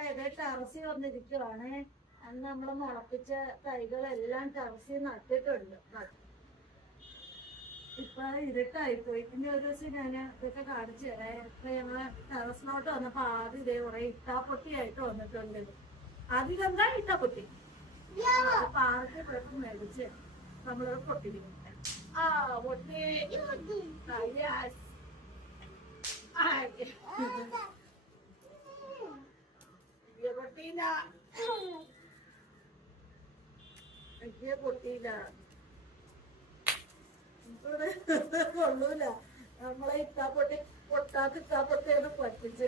നമ്മളേതേ ടെറസിൽ വന്നിരിക്കുവാണ്. അന്ന് നമ്മള് മുളപ്പിച്ച തൈകളെല്ലാം ടെറസിൽ നട്ടിട്ടുണ്ട്. ഇപ്പൊ ഇരുട്ടായിപ്പോയി. ഇനി ഒരു ദിവസം ഞാൻ ഇതൊക്കെ കാണിച്ചു തരാം. ഇപ്പൊ ഞങ്ങള് ടെറസിനോട്ട് വന്നപ്പോ ആദ്യം ഇതേ കുറെ ഇട്ടാപ്പൊട്ടിയായിട്ട് വന്നിട്ടുണ്ട്. ആദ്യം എന്താ ഇട്ടാപ്പൊട്ടി പാർക്ക് പോയപ്പോ മേടിച്ച് നമ്മളത് പൊട്ടിക്കുന്നു. ആ പൊട്ടി പൊട്ടിയില്ല, പൊട്ടിയില്ല, കൊള്ളൂല. നമ്മളെ ഇത്താപ്പൊട്ടി പൊട്ടാത്ത ഇത്താപ്പൊട്ടിയാണ് പറ്റിച്ച.